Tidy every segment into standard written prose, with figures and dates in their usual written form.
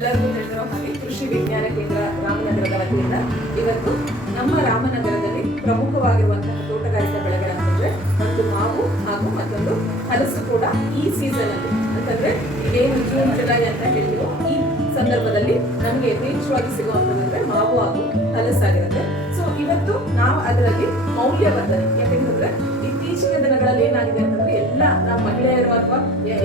ಎಲ್ಲರಿಗೂ ತಿಳಿದಿರೋ ಹಾಗೆ ಕೃಷಿ ವಿಜ್ಞಾನ ಕೇಂದ್ರ ರಾಮನಗರದ ವತಿಯಿಂದ ಇವತ್ತು ನಮ್ಮ ರಾಮನಗರದಲ್ಲಿ ಪ್ರಮುಖವಾಗಿರುವಂತಹ ತೋಟಗಾರಿಕಾ ಬೆಳೆಗಳ ಅಂತಂದ್ರೆ ಒಂದು ಮಾವು ಹಾಗೂ ಮತ್ತೊಂದು ಹಲಸು ಕೂಡ ಈ ಸೀಸನ್ ಅಲ್ಲಿ ಅಂತಂದ್ರೆ ಏನು ಜೂನ್ ಜುಲೈ ಅಂತ ಹೇಳಿದ್ರು ಈ ಸಂದರ್ಭದಲ್ಲಿ ನಮಗೆ ಯಥೇಚ್ಛವಾಗಿ ಸಿಗುವಂತಂದ್ರೆ ಮಾವು ಹಾಗೂ ಹಲಸಾಗಿರುತ್ತೆ. ಸೊ ಇವತ್ತು ನಾವು ಅದರಲ್ಲಿ ಮೌಲ್ಯವರ್ಧನೆ, ಯಾಕೆಂತಂದ್ರೆ ಇತ್ತೀಚಿನ ದಿನಗಳಲ್ಲಿ ಏನಾಗಿದೆ ಅಂತಂದ್ರೆ ಎಲ್ಲ ನಮ್ಮ ಮಹಿಳೆಯರು ಅಥವಾ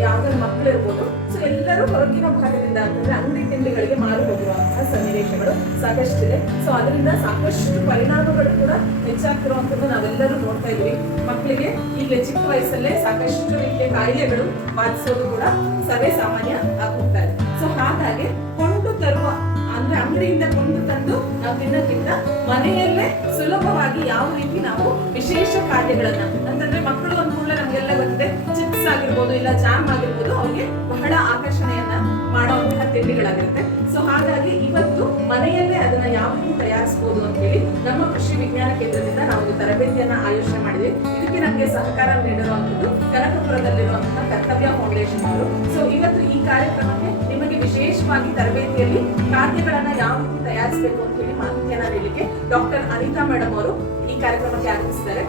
ಯಾವುದೇ ಮಕ್ಕಳು ಇರ್ಬೋದು, ಸೊ ಎಲ್ಲರೂ ಹೊರಗಿನ ಭಾಗದಿಂದ ಅಂತಂದ್ರೆ ಅಂಗಡಿ ತಿಂಡಿಗಳಿಗೆ ಮಾರು ಹೋಗಿರುವಂತಹ ಸನ್ನಿವೇಶಗಳು ಸಾಕಷ್ಟಿದೆ. ಸೊ ಅದರಿಂದ ಸಾಕಷ್ಟು ಪರಿಣಾಮಗಳು ಕೂಡ ಹೆಚ್ಚಾಗ್ತಿರುವಂತದ್ದು ನಾವೆಲ್ಲರೂ ನೋಡ್ತಾ ಇದೀವಿ. ಮಕ್ಕಳಿಗೆ ಈಗ ಚಿಕ್ಕ ವಯಸ್ಸಲ್ಲೇ ಸಾಕಷ್ಟು ರೀತಿಯ ಕಾಯಿಲೆಗಳು ಬಾಧಿಸೋದು ಕೂಡ ಸರ್ವೇ ಸಾಮಾನ್ಯ ಆಗುತ್ತಾ ಇದೆ. ಸೊ ಹಾಗಾಗಿ ಕೊಂಡು ತರುವ ಅಂದ್ರೆ ಅಂಗಡಿಯಿಂದ ಕೊಂಡು ತಂದು ನಾವು ತಿನ್ನೋಕ್ಕಿಂತ ಮನೆಯಲ್ಲೇ ಸುಲಭವಾಗಿ ಯಾವ ರೀತಿ ನಾವು ವಿಶೇಷ ಖಾದ್ಯಗಳನ್ನ ಅಂತಂದ್ರೆ ಮಕ್ಕಳು ಒಂದ್ ಕೂಡಲೇ ನಮ್ಗೆಲ್ಲ ಗೊತ್ತಿದೆ, ಚಿಪ್ಸ್ ಆಗಿರ್ಬೋದು ಇಲ್ಲ ಜಾಮ್ ಆಗಿರ್ಬೋದು, ಅವ್ರಿಗೆ ಬಹಳ ಆಕರ್ಷಣೆಯನ್ನ ಮಾಡುವಂತಹ ತಿಂಡಿಗಳಾಗಿರುತ್ತೆ. ಸೊ ಹಾಗಾಗಿ ಇವತ್ತು ಮನೆಯಲ್ಲೇ ಅದನ್ನ ಯಾವ ರೀತಿ ತಯಾರಿಸಬಹುದು ಅಂತ ಹೇಳಿ ನಮ್ಮ ಕೃಷಿ ವಿಜ್ಞಾನ ಕೇಂದ್ರದಿಂದ ನಾವು ಒಂದು ತರಬೇತಿಯನ್ನ ಆಯೋಜನೆ ಮಾಡಿದ್ವಿ. ಇದಕ್ಕೆ ನಮಗೆ ಸಹಕಾರ ನೀಡಿರುವಂತದ್ದು ಕನಕಪುರದಲ್ಲಿರುವಂತಹ ಕರ್ತವ್ಯ ಫೌಂಡೇಶನ್ ಅವರು. ಸೊ ಇವತ್ತು ಈ ಕಾರ್ಯಕ್ರಮಕ್ಕೆ ನಿಮಗೆ ವಿಶೇಷವಾಗಿ ತರಬೇತಿಯಲ್ಲಿ ಖಾದ್ಯಗಳನ್ನ ಯಾವ ರೀತಿ ತಯಾರಿಸಬೇಕು ಅಂತ ಹೇಳಿ ಮಾಹಿತಿಯನ್ನ ನೀಡಲಿಕ್ಕೆ ಡಾಕ್ಟರ್ ಅನಿತಾ ಮೇಡಮ್ ಅವರು ಈ ಕಾರ್ಯಕ್ರಮಕ್ಕೆ ಆಗಮಿಸಿದ್ದಾರೆ.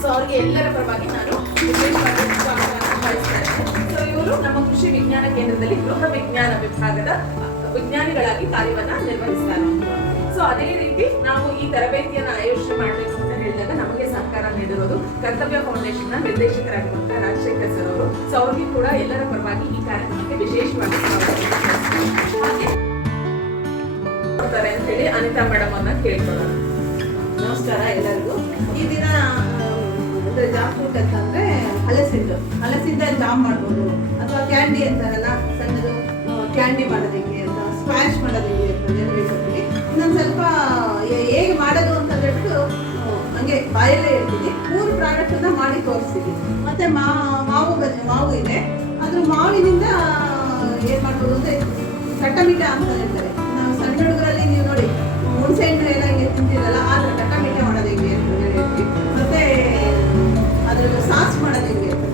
ಸೊ ಅವರಿಗೆ ಎಲ್ಲರ ಪರವಾಗಿ ನಾನು ವಿಶೇಷವಾಗಿ ಸ್ವಾಗತವನ್ನು ಬಯಸ್ತೇನೆ. ಸೊ ಇವರು ನಮ್ಮ ಕೃಷಿ ವಿಜ್ಞಾನ ಕೇಂದ್ರದಲ್ಲಿ ಗೃಹ ವಿಜ್ಞಾನ ವಿಭಾಗದ ವಿಜ್ಞಾನಿಗಳಾಗಿ ಕಾರ್ಯವನ್ನ ನಿರ್ವಹಿಸ್ತಾರೆ. ಸೊ ಅದೇ ರೀತಿ ನಾವು ಈ ತರಬೇತಿಯನ್ನ ಆಯೋಜನೆ ಮಾಡಬೇಕು ಅಂತ ಹೇಳಿದಾಗ ನಮಗೆ ಸಹಕಾರ ನೀಡಿರೋದು ಕರ್ತವ್ಯ ಫೌಂಡೇಶನ್ ನ ನಿರ್ದೇಶಕರಾಗಿರುವಂತಹ ರಾಜಶೇಖರ್ ಸರ್ ಅವರು. ಸೊ ಅವ್ರಿಗೆ ಕೂಡ ಎಲ್ಲರ ಪರವಾಗಿ ಈ ಕಾರ್ಯಕ್ರಮಕ್ಕೆ ವಿಶೇಷವಾಗಿ ಹಾಗೆ ಅಂತ ಹೇಳಿ ಅನಿತಾ ಮೇಡಮ್ ಅನ್ನ ಕೇಳ್ಕೊಳ್ಳೋಣ. ನಮಸ್ಕಾರ ಎಲ್ಲರಿಗೂ. ಈ ದಿನ ಅಂದ್ರೆ ಜಾಮ್ ಫ್ರೂಟ್ ಅಂತಂದ್ರೆ ಹಲಸಿಂದ ಜಾಮ್ ಮಾಡ್ಬೋದು, ಅಥವಾ ಕ್ಯಾಂಡಿ ಅಂತಾರಲ್ಲ ಸಣ್ಣದು ಕ್ಯಾಂಡಿ ಮಾಡೋದಕ್ಕೆ ಅಂತ ಸ್ಕ್ವಾಶ್ ಮಾಡೋದಕ್ಕೆ ಅಂತ ಹೇಳ್ಬಿಟ್ಟು ಇನ್ನೊಂದು ಸ್ವಲ್ಪ ಹೇಗೆ ಮಾಡೋದು ಅಂತ ಹೇಳ್ಬಿಟ್ಟು ಹಂಗೆ ಬಾಯಲ್ಲೇ ಹೇಳ್ತೀನಿ. 3 ಪ್ರಾಡಕ್ಟನ್ನ ಮಾಡಿ ತೋರಿಸ್ತೀನಿ. ಮತ್ತೆ ಮಾವು ಇದೆ, ಅದ್ರ ಮಾವಿನಿಂದ ಏನ್ ಮಾಡ್ಬೋದು ಅಂದ್ರೆ ಕಟ್ಟಮಿಟ ಅಂತ ಹೇಳ್ತಾರೆ. ನಾವು ಸಣ್ಣ ಹುಡುಗರಲ್ಲಿ ನೀವು ನೋಡಿ ಹುಣಸೆ ಹಣ್ಣು ಎಲ್ಲ ಹಿಂಗೆ ತಿಂತೀರಲ್ಲ, ಆ ಥರ ಕಟ್ಟಮಿಟ ಮಾಡೋದು ಹೆಂಗೆ ಅಂತ ಹೇಳ್ತೀವಿ. ಮತ್ತೆ ಅದ್ರಲ್ಲಿ ಸಾಸ್ ಮಾಡೋದು ಹೆಂಗೆ ಅಂತ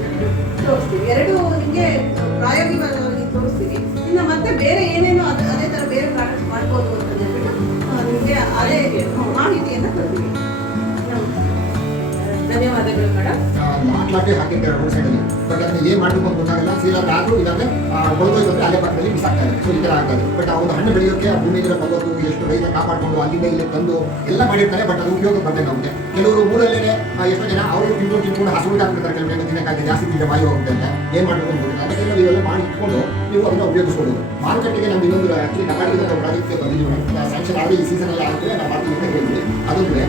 ತೋರಿಸ್ತೀವಿ. ಎರಡು ನಿಮಗೆ ಪ್ರಾಯೋಗಿಕವಾಗಿ ತೋರಿಸ್ತೀವಿ. ಇನ್ನು ಮತ್ತೆ ಬೇರೆ ಏನೇನೋ ಅದೇ ಥರ ಬೇರೆ ಪ್ರಾಡಕ್ಟ್ ಮಾಡ್ಬೋದು ಅಂತ ಹೇಳ್ಬಿಟ್ಟು ನಿಮಗೆ ಅದೇ ಮಾಹಿತಿಯನ್ನು ಕೊಡ್ತೀವಿ. ಧನ್ಯವಾದಗಳು ಮೇಡಮ್. ಲಾಟ್ಲಾಟೆ ಹಾಕಿದ್ದಾರೆ ರೋಡ್ ಸೈಡಲ್ಲಿ, ಬಟ್ ಅದನ್ನ ಏನು ಮಾಡಬೇಕು ಅಂತ ಗೊತ್ತಾಗಲ್ಲ. ಸೀದಾ ಆದರೂ ಇದಾದ್ರೆ ಹೊರಗೋಯ್ತು ಅಲ್ಲೇ ಪಕ್ಕದಲ್ಲಿ ಬಿಸಾಕ್ತಾರೆ. ಸೊ ಈ ಥರ ಆಗ್ತದೆ. ಬಟ್ ಆ ಒಂದು ಹಣ್ಣು ಬೆಳೆಯೋಕ್ಕೆ ಆ ಭೂಮಿಯಿಂದ ಬರೋದು ಎಷ್ಟು ರೈತ ಕಾಪಾಡಿಕೊಂಡು ಅಲ್ಲಿಂದ ಇಲ್ಲಿ ತಂದು ಎಲ್ಲ ಮಾಡಿರ್ತಾರೆ. ಬಟ್ ಅದು ಉಪಯೋಗ ಬರಬೇಕಾಗುತ್ತೆ. ಕೆಲವರು ಊರಲ್ಲೇ ಎಷ್ಟೋ ಜನ ಅವರು ತಿನ್ಕೊಂಡು ಹಸುವಿಗೆ ಹಾಕ್ಬಿಡ್ತಾರೆ. ಕೆಲವು ದಿನಕ್ಕಾಗಿ ಜಾಸ್ತಿ ತಿಂದರೆ ಬಾಯಿ ಹೋಗುತ್ತೆ ಅಂತ ಏನು ಮಾಡಬೇಕು ಅಂತ ಗೊತ್ತಿಲ್ಲ. ಅದಕ್ಕೆ ಇವೆಲ್ಲ ಮಾಡಿ ಇಟ್ಕೊಂಡು ನೀವು ಅದನ್ನು ಉಪಯೋಗಿಸ್ಬೋದು. ಮಾರುಕಟ್ಟೆಗೆ ನಮ್ದು ಇನ್ನೊಂದು ಆ್ಯಕ್ಚುಲಿ ಕರ್ನಾಟಕದ ಪ್ರಾಜೆಕ್ಟ್ಗೆ ಬಂದಿದ್ದೀವಿ. ಸ್ಯಾಂಕ್ಷನ್ ಆಗಿ ಈ ಸೀಸನಲ್ಲಿ ಆಗುತ್ತೆ ನಾವು ಮಾಡ್ತೀವಿ ಅಂತ ಹೇಳಿದ್ವಿ. ಅದೊಂದು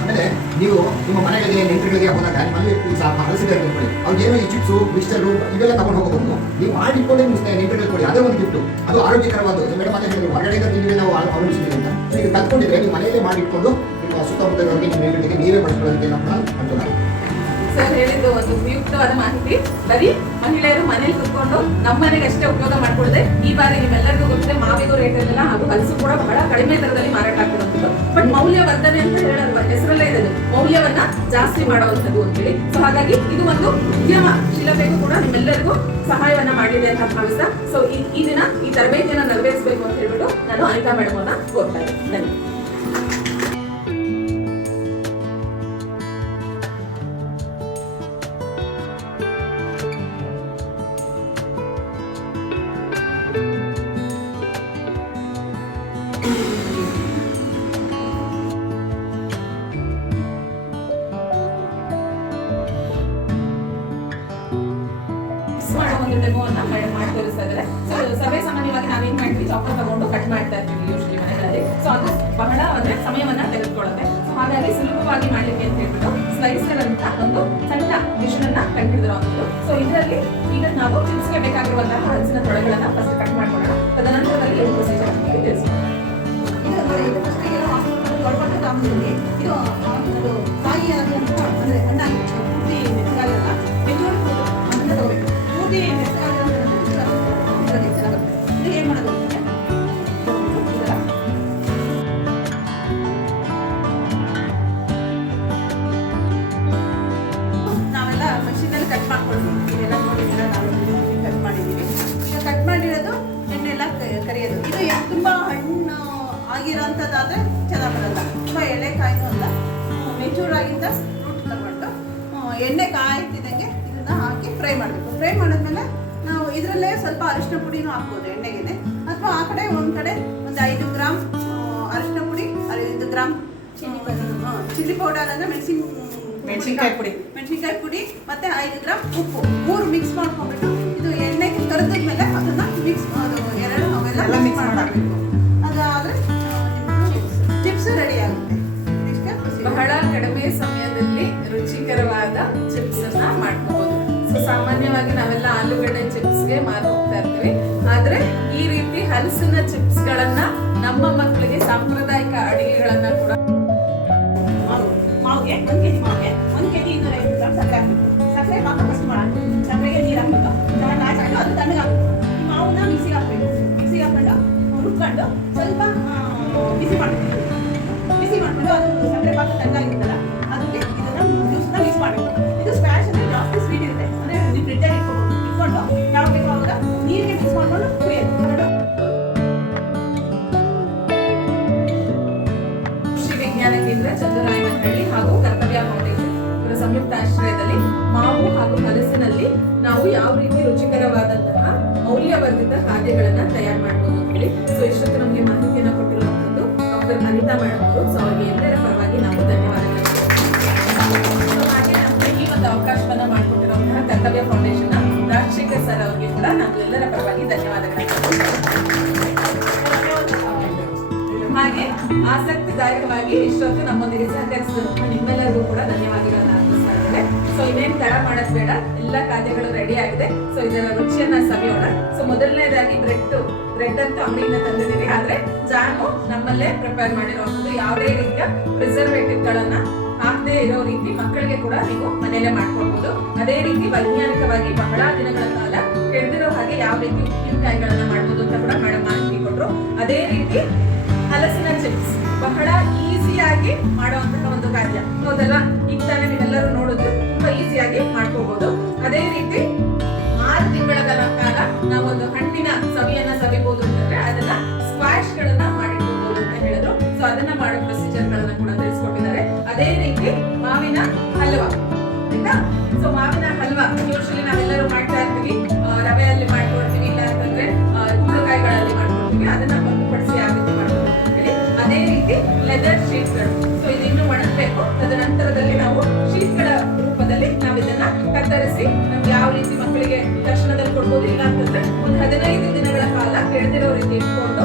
ಆಮೇಲೆ ನೀವು ನಿಮ್ಮ ಮನೆಗಳಿಗೆ ನೆಂಟರುಗಳಿಗೆ ಹೋದಾಗ ನಿಮ್ಮಲ್ಲಿ ಹಲಸಿದೆ ಅಂತ ಕೊಡಿ. ಅವ್ರಿಗೇನೋ ಈ ಚಿಪ್ಸು ಮಿಕ್ಸ್ಚರು ಇವೆಲ್ಲ ತಗೊಂಡು ಹೋಗಬಹುದು. ನೀವು ಮಾಡಿಟ್ಕೊಂಡೆ ನೆಂಟರುಗಳಿಗೆ ಕೊಡಿ. ಅದೇ ಒಂದು ಗಿಫ್ಟು. ಅದು ಆರೋಗ್ಯಕರವಾದ ಮೇಡಮ್ ಅದೇ ಹೇಳಿದ್ರು, ಹೊರಗಡೆಯಿಂದ ತಿಂಡಿ ನಾವು ಅವಲಂಬಿಸಿದ್ದೀವಿ ಅಂತ. ಈಗ ಕಲ್ತ್ಕೊಂಡಿದ್ರೆ ನೀವು ಮನೆಯಲ್ಲೇ ಮಾಡಿಟ್ಕೊಂಡು ನಿಮ್ಮ ಸುತ್ತಮುತ್ತಲವರಿಗೆ ನಿಮ್ಮ ನೆಂಟರಿಗೆ ನೀವೇ ಮಾಡಿಕೊಳ್ಳೋದಕ್ಕೆ ನಮ್ಮ ಮಾಡ್ತಾರೆ. ಸರ್ ಹೇಳಿದ್ದು ಒಂದು ಉಪಯುಕ್ತವಾದ ಮಾಹಿತಿ. ಬರೀ ಮಹಿಳೆಯರು ಮನೇಲಿ ಕುತ್ಕೊಂಡು ನಮ್ಮ ಮನೆಗೆ ಅಷ್ಟೇ ಉಪಯೋಗ ಮಾಡ್ಕೊಳ್ಳದೆ ಈ ಬಾರಿ ನಿಮ್ಮೆಲ್ಲರಿಗೂ ಗೊತ್ತಿದೆ ಮಾವಿಗೂ ರೇಟ್ ಇರಲಿಲ್ಲ, ಹಾಗೂ ಹಲಸು ಕೂಡ ಬಹಳ ಕಡಿಮೆ ದರದಲ್ಲಿ ಮಾರಾಟ ಆಗ್ತಿರುವಂಥದ್ದು. ಬಟ್ ಮೌಲ್ಯವರ್ಧನೆ ಅಂತ ಹೇಳಲ್ವ ಹೆಸರಲ್ಲೇ ಇದೆ, ಮೌಲ್ಯವನ್ನ ಜಾಸ್ತಿ ಮಾಡುವಂಥದ್ದು ಅಂತೇಳಿ. ಸೊ ಹಾಗಾಗಿ ಇದು ಒಂದು ಉದ್ಯಮಶೀಲತೆಗೂ ಕೂಡ ನಿಮ್ಮೆಲ್ಲರಿಗೂ ಸಹಾಯವನ್ನ ಮಾಡಿದೆ ಅಂತ ಭಾವಿಸ್ತಾ, ಸೊ ಈ ದಿನ ಈ ತರಬೇತಿಯನ್ನ ನೆರವೇರಿಸಬೇಕು ಅಂತ ಹೇಳ್ಬಿಟ್ಟು ನಾನು ಅನಿತಾ ಮೇಡಮ್ ಅನ್ನ ಕೋರ್ತಾ ಇದ್ದೀನಿ. ಒಂದು ಡೆಮೋವನ್ನ ಮಾಡಿ ತೋರಿಸ್ತಾ ಇದ್ದಾರೆ. ಸೊ ಸರ್ವೇ ಸಾಮಾನ್ಯವಾಗಿ ನಾವೇನ್ ಮಾಡ್ತೀವಿ, ಚಾಪರ್ ತಗೊಂಡು ಕಟ್ ಮಾಡ್ತಾ ಇರ್ತೀವಿ ಯೂಶಲಿ ಮನೆಗಳಲ್ಲಿ. ಸೊ ಅದು ಬಹಳ ಅಂದ್ರೆ ಸಮಯವನ್ನ ತೆಗೆದುಕೊಳ್ಳುತ್ತೆ. ಸೊ ಹಾಗಾಗಿ ಸುಲಭವಾಗಿ ಮಾಡ್ಲಿಕ್ಕೆ ಅಂತ ಹೇಳ್ಬಿಟ್ಟು ಸ್ಲೈಸರ್ ಅಂತ ಒಂದು ಸಣ್ಣ ಮಿಷನ್ ಅನ್ನ ಕಂಡುಹಿಡಿದಿರುವಂಥದ್ದು. ಸೊ ಇದರಲ್ಲಿ ಈಗ ನಾವು ಚಿಪ್ಸ್ಗೆ ಬೇಕಾಗಿರುವಂತಹ ಹಲಸಿನ ತೊಳೆಗಳನ್ನ ಫಸ್ಟ್ ಕಟ್ ಮಾಡ್ಕೊಳ್ಳೋಣ. ತದನಂತರದಲ್ಲಿ ಏನು ಪ್ರೊಸೀಜರ್ ಅಂತ ತಿಳಿಸ್ಕೊಡೋಣ. ಇದು ಕಾಯಿ ಆಗುವಂತ ಅಂದ್ರೆ ಹಣ್ಣಾಗಿ ಪೂರ್ತಿ ಮೆತ್ತಗಾಗಲ್ಲ, ಬೆಂಗಳೂರು ಅದನ್ನ ತಗೋಬೇಕು. ಪೂರ್ತಿ ಮೆತ್ತಗಾಗಲ್ಲ ಇದು ಏನ್ ಮಾಡೋದು ಅಂದ್ರೆ ನಾವೆಲ್ಲ ಮಷೀನಲ್ಲಿ ಕಟ್ ಮಾಡ್ಕೊಳ್ತೀವಿ. ಇದೆಲ್ಲ ನೋಡಿ ನಾವು ಕಟ್ ಮಾಡಿದ್ದೀವಿ. ಈಗ ಕಟ್ ಮಾಡಿರೋದು ಎಣ್ಣೆಲ್ಲ ಕರಿಯೋದು. ಇದು ಎಣ್ಣೆ ಕಾಯ್ತಿದ್ದಂಗೆ ಇದನ್ನ ಹಾಕಿ ಫ್ರೈ ಮಾಡಬೇಕು. ಫ್ರೈ ಮಾಡಿದ್ಮೇಲೆ ನಾವು ಇದರಲ್ಲೇ ಸ್ವಲ್ಪ ಅರಿಶಿನ ಪುಡಿನೂ ಹಾಕ್ಬೋದು ಎಣ್ಣೆಗೆ, ಅಥವಾ ಆ ಕಡೆ ಒಂದು ಕಡೆ ಒಂದು 5 ಗ್ರಾಮ್ ಅರಿಶಿನ ಪುಡಿ, 5 ಗ್ರಾಮ್ ಚಿಲ್ಲಿ ಪೌಡರ್ ಅಂದರೆ ಮೆಣಸಿನ್ಕಾಯಿ ಪುಡಿ ಮತ್ತು 5 ಗ್ರಾಮ್ ಉಪ್ಪು 3 ಮಿಕ್ಸ್ ಮಾಡ್ಕೊಂಡ್ಬಿಟ್ಟು ಇದು ಎಣ್ಣೆಗೆ ಕರೆದಿದ್ಮೇಲೆ ಅದನ್ನ ಮಿಕ್ಸ್ ಅವೆಲ್ಲ ಮಿಕ್ಸ್ ಮಾಡಬೇಕು. ಅದಾದರೆ ಚಿಪ್ಸ್ ರೆಡಿ ಆಗುತ್ತೆ. ಬಹಳ ಕಡಿಮೆ ಸಮಯದಲ್ಲಿ ರುಚಿಕರವಾದ ಚಿಪ್ಸ್ ಅನ್ನ ಮಾಡ್ಕೋಬಹುದು. ಸೊ ಸಾಮಾನ್ಯವಾಗಿ ನಾವೆಲ್ಲ ಆಲೂಗಡ್ಡೆ ಚಿಪ್ಸ್ಗೆ ಮಾರು ಹೋಗ್ತಾ ಇರ್ತೀವಿ, ಆದ್ರೆ ಈ ರೀತಿ ಹಲಸಿನ ಚಿಪ್ಸ್ ಗಳನ್ನ ನಮ್ಮ ಮಕ್ಕಳಿಗೆ ಸಾಂಪ್ರದಾಯಿಕ ಅಡಿಗೆಗಳನ್ನ ಕೂಡ ಮಾವಿಗೆ 1 kg ಮಾವಿಗೆ 1 kg 250 ಗ್ರಾಮ್ ಸಕ್ಕರೆ ಹಾಕಬೇಕು. ಸಕ್ಕರೆ ಪಾಕ ಫಸ್ಟ್ ಮಾಡೋದು, ಸಕ್ಕರೆಗೆ ನೀರು ಹಾಕ್ಬಿಟ್ಟು ಚೆನ್ನಾಗಿ ಹಾಕ್ಬಿಟ್ಟು ಅದು ತಣ್ಣಗೆ ಹಾಕಬೇಕು. ಈ ಮಾವನ್ನ ಮಿಕ್ಸಿಗೆ ಹಾಕಬೇಕು. ಮಿಕ್ಸಿಗೆ ಹಾಕೊಂಡು ರುಬ್ಕೊಂಡು ಸ್ವಲ್ಪ ಬಿಸಿ ಮಾಡಬೇಕು. ಬಿಸಿ ಮಾಡಿಬಿಟ್ಟು ಅದು ಸಕ್ಕರೆ ಪಾಕ ತಣ್ಣಗಾಗಿರುತ್ತಲ್ಲ ಅದಕ್ಕೆ ಇದನ್ನು ಜ್ಯೂಸನ್ನ ಮಿಕ್ಸ್ ಮಾಡಬೇಕು. ಇದು ಸ್ಪ್ಯಾಶ್ ಅಂದರೆ ಜಾಸ್ತಿ ಸ್ವೀಟ್ ಇರುತ್ತೆ, ಅಂದರೆ ನೀವು ಫ್ರಿಡ್ಜಲ್ಲಿ ಇಟ್ಕೊಂಡು ಯಾವ ಬೇಕು ಆವಾಗ ನೀರಿಗೆ ಮಿಕ್ಸ್ ಮಾಡ್ಕೊಂಡು ಕುಡಿಯೋದು. ವಿಜ್ಞಾನ ಕೇಂದ್ರ ಚಂದ್ರರಾಯನಹಳ್ಳಿ ಹಾಗೂ ಕರ್ತವ್ಯ ಫೌಂಡೇಶನ್ ಇವರ ಸಂಯುಕ್ತ ಆಶ್ರಯದಲ್ಲಿ ಮಾವು ಹಾಗೂ ಹಲಸಿನಲ್ಲಿ ನಾವು ಯಾವ ರೀತಿ ರುಚಿಕರವಾದಂತಹ ಮೌಲ್ಯವರ್ಧಿತ ಖಾದ್ಯಗಳನ್ನ ತಯಾರು ಮಾಡಬಹುದು ಅಂತ ಹೇಳಿ ಸೊ ಇಷ್ಟೊತ್ತು ನಮಗೆ ಮಾಹಿತಿಯನ್ನು ಕೊಟ್ಟಿರುವಂತದ್ದು ಡಾಕ್ಟರ್ ಅನಿತಾ ಮೇಡಮ್ ಅವರು. ಸೊ ಅವರಿಗೆ ಎಲ್ಲರ ಪರವಾಗಿ ನಾವು ಧನ್ಯವಾದಗಳು. ಹಾಗೆ ನಮಗೆ ಈ ಒಂದು ಅವಕಾಶವನ್ನ ಮಾಡಿಕೊಟ್ಟಿರುವಂತಹ ಕರ್ತವ್ಯ ಫೌಂಡೇಶನ್ ರಾಜಶೇಖರ್ ಸರ್ ಅವರಿಗೆ ಕೂಡ ನಾವು ಎಲ್ಲರ ಪರವಾಗಿ ಧನ್ಯವಾದಗಳು. ಹಾಗೆ ಆಸಕ್ತಿದಾಯಕವಾಗಿ ಇಷ್ಟೊತ್ತು ನಮ್ಮೊಂದಿಗೆ ಸಹಕರಿಸಿದಂತಹ ನಿಮ್ಮೆಲ್ಲರಿಗೂ ಕೂಡ ಧನ್ಯವಾದಗಳನ್ನ ಅರ್ಪಿಸ್ತಾ ಇದ್ದೇವೆ. ಸೊ ಇನ್ನೇನು ತಡ ಮಾಡೋದು ಬೇಡ, ಎಲ್ಲ ಖಾದ್ಯಗಳು ರೆಡಿ ಆಗಿದೆ. ಸೊ ಇದರ ರುಚಿಯನ್ನ ಸವಿಯೋಣ. ಸೊ ಮೊದಲನೇದಾಗಿ ಬ್ರೆಡ್ ಅಂತೂ ಅಂಗಡಿಯಿಂದ ತಂದಿದ್ದೀವಿ, ಆದ್ರೆ ಜಾಮು ನಮ್ಮಲ್ಲೇ ಪ್ರಿಪೇರ್ ಮಾಡಿರುವಂಥದ್ದು. ಯಾವುದೇ ರೀತಿಯ ಪ್ರಿಸರ್ವೇಟಿವ್ ಗಳನ್ನ ಹಾಕದೇ ಇರೋ ರೀತಿ ಮಕ್ಕಳಿಗೆ ಕೂಡ ನೀವು ಮನೆಯಲ್ಲೇ ಮಾಡ್ಕೊಳ್ಬಹುದು. ಅದೇ ರೀತಿ ವೈಜ್ಞಾನಿಕವಾಗಿ ಬಹಳ ದಿನಗಳ ಕಾಲ ಕೆಡದಿರೋ ಹಾಗೆ ಯಾವ ರೀತಿ ಉಪ್ಪಿನಕಾಯಿಗಳನ್ನ ಮಾಡ್ಬೋದು ಅಂತ ಕೂಡ ಮೇಡಮ್ ಮಾಹಿತಿ ಕೊಟ್ಟರು. ಅದೇ ರೀತಿ ಹಲಸಿನ ಚಿಪ್ಸ್ ಬಹಳ ಈಸಿಯಾಗಿ ಮಾಡುವಂತಹ ಒಂದು ಖಾದ್ಯ, ಹೌದಲ್ಲ? ಈಗ ತಾನೇ ನೀವೆಲ್ಲರೂ ನೋಡಿದ್ರು ತುಂಬಾ ಈಸಿಯಾಗಿ ಮಾಡ್ಕೋಬಹುದು. ಅದೇ ರೀತಿ 6 ತಿಂಗಳ ಕಾಲ ನಾವೊಂದು ಹಣ್ಣಿನ ಸವಿಯನ್ನ ಸವಿಬಹುದು ಅಂತಂದ್ರೆ ಅದನ್ನ ಸ್ಕ್ವಾಶ್ ಗಳನ್ನ ಮಾಡಿಕೊಳ್ಬಹುದು ಅಂತ ಹೇಳಿದ್ರು. ಸೊ ಅದನ್ನ ಮಾಡೋ ಪ್ರೊಸೀಜರ್ ಗಳನ್ನ ಕೂಡ ತಿಳಿಸ್ಕೊಟ್ಟಿದ್ದಾರೆ. ಅದೇ ರೀತಿ ಮಾವಿನ ಹಲ್ವಾ, ಆಯ್ತಾ? ಸೊ ಮಾವಿನ ಹಲ್ವಾ ಯೂಶಲಿ ನಾವೆಲ್ಲರೂ ಮಾಡ್ತಾ ಇರ್ತೀವಿ, ರವೆಯಲ್ಲಿ ಮಾಡ್ಕೊಳ್ತೀವಿ, ಇಲ್ಲ ಅಂತಂದ್ರೆ ಕುಂಬಳಕಾಯಿಗಳಲ್ಲಿ ಮಾಡ್ಕೊಳ್ತೀವಿ. ಅದನ್ನ ಹೊರತುಪಡಿಸಿ ಯಾವ ರೀತಿ ಮಾಡ್ಬೋದು ಅಂತ ಹೇಳಿ ಅದೇ ರೀತಿ ಲೆದರ್ ಶೀಟ್ಗಳು. ಸೊ ಇದು ಇನ್ನೂ ಒಣಗಬೇಕು. ತದನಂತರದಲ್ಲಿ ನಾವು ಶೀಟ್ಗಳ ರೂಪದಲ್ಲಿ ನಾವು ಇದನ್ನ ಕತ್ತರಿಸಿ ನಮ್ಗೆ ಯಾವ ರೀತಿ ಮಕ್ಕಳಿಗೆ ತಕ್ಷಣದಲ್ಲಿ ಕೊಡ್ಬೋದು, ಇಲ್ಲ ಅಂತಂದ್ರೆ ಒಂದು 15 ದಿನಗಳ ಕಾಲ ಕೆಡದಿರೋ ರೀತಿ ಇಟ್ಕೊಂಡು